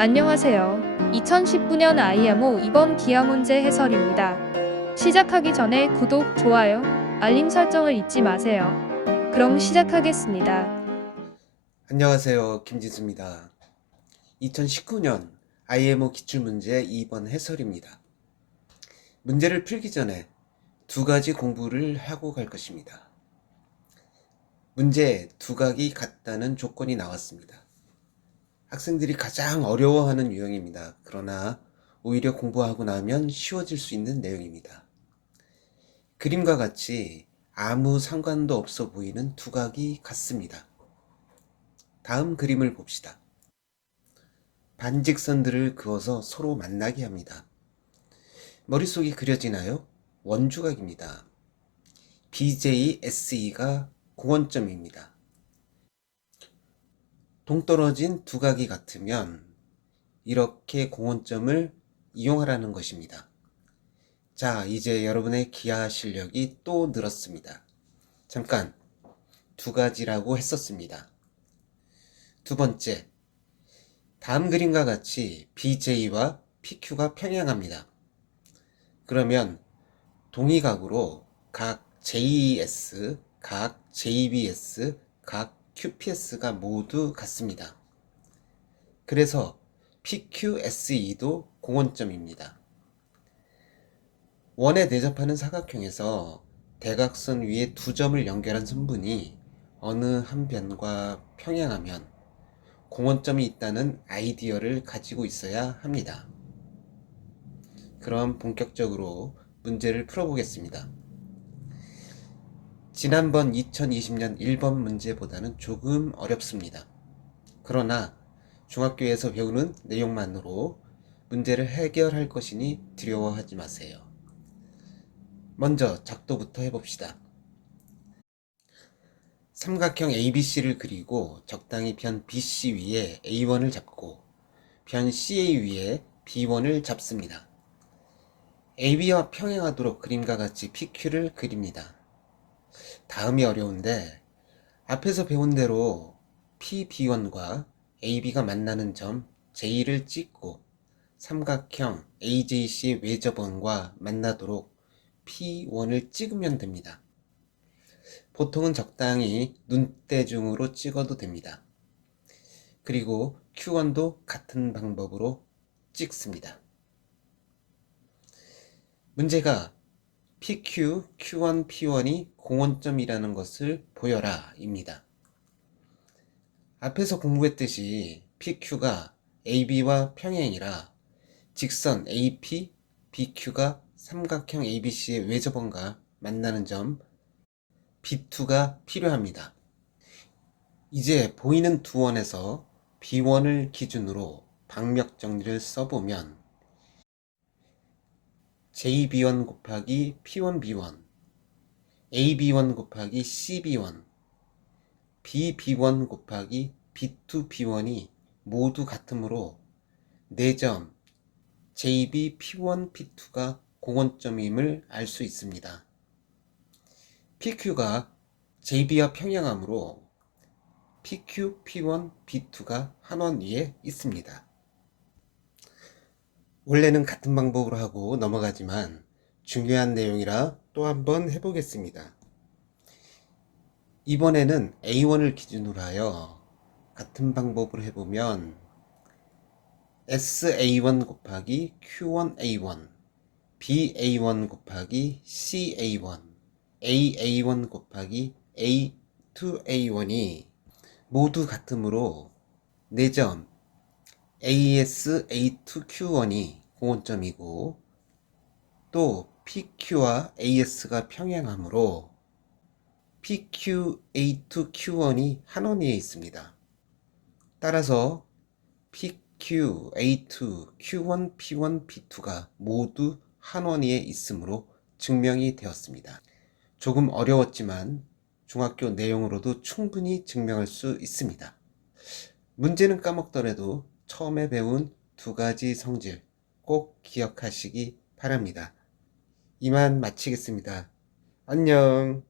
안녕하세요. 2019년 아이아모 이번 기하 문제 해설입니다. 시작하기 전에 구독, 좋아요, 알림 설정을 잊지 마세요. 그럼 시작하겠습니다. 안녕하세요. 김진수입니다. 2019년 IMO 기출문제 2번 해설입니다. 문제를 풀기 전에 두 가지 공부를 하고 갈 것입니다. 문제에 두각이 같다는 조건이 나왔습니다. 학생들이 가장 어려워하는 유형입니다. 그러나 오히려 공부하고 나면 쉬워질 수 있는 내용입니다. 그림과 같이 아무 상관도 없어 보이는 두각이 같습니다. 다음 그림을 봅시다. 반직선들을 그어서 서로 만나게 합니다. 머릿속이 그려지나요? 원주각입니다. BJSE가 공원점입니다. 동떨어진 두각이 같으면 이렇게 공원점을 이용하라는 것입니다. 자, 이제 여러분의 기하 실력이 또 늘었습니다. 잠깐 두 가지라고 했었습니다. 두 번째, 다음 그림과 같이 BJ와 PQ가 평행합니다. 그러면 동의각으로 각 JES, 각 JBS, 각 QPS가 모두 같습니다. 그래서 PQSE도 공원점입니다. 원에 대접하는 사각형에서 대각선 위에 두 점을 연결한 선분이 어느 한 변과 평행하면 공원점이 있다는 아이디어를 가지고 있어야 합니다. 그럼 본격적으로 문제를 풀어보겠습니다. 지난번 2020년 1번 문제보다는 조금 어렵습니다. 그러나 중학교에서 배우는 내용만으로 문제를 해결할 것이니 두려워하지 마세요. 먼저 작도부터 해봅시다. 삼각형 ABC를 그리고 적당히 변 BC 위에 A1을 잡고 변 CA 위에 B1을 잡습니다. AB와 평행하도록 그림과 같이 PQ를 그립니다. 다음이 어려운데 앞에서 배운 대로 PB1과 AB가 만나는 점 J를 찍고 삼각형 AJC의 외접원과 만나도록 P1을 찍으면 됩니다. 보통은 적당히 눈대중으로 찍어도 됩니다. 그리고 Q1도 같은 방법으로 찍습니다. 문제가 PQ, Q1, P1이 공원점이라는 것을 보여라 입니다. 앞에서 공부했듯이 PQ가 AB와 평행이라 직선 AP, BQ가 삼각형 ABC의 외접원과 만나는 점 B2가 필요합니다. 이제 보이는 두 원에서 B1을 기준으로 방역 정리를 써보면 JB1 곱하기 P1B1, AB1 곱하기 CB1, BB1 곱하기 B2B1이 모두 같으므로 4점 JB P1, P2가 공원점임을 알 수 있습니다. PQ가 JB와 평행하므로 PQ, P1, B2가 한 원 위에 있습니다. 원래는 같은 방법으로 하고 넘어가지만 중요한 내용이라 또 한번 해보겠습니다. 이번에는 A1을 기준으로 하여 같은 방법으로 해보면 SA1 곱하기 Q1A1, BA1 곱하기 CA1, AA1 곱하기 A2A1이 모두 같으므로 4점 AS-A2Q1이 공원점이고 또 PQ와 AS가 평행하므로 PQ-A2Q1이 한 원위에 있습니다. 따라서 PQ, A2, Q1, P1, P2가 모두 한 원위에 있으므로 증명이 되었습니다. 조금 어려웠지만 중학교 내용으로도 충분히 증명할 수 있습니다. 문제는 까먹더라도 처음에 배운 두 가지 성질 꼭 기억하시기 바랍니다. 이만 마치겠습니다. 안녕.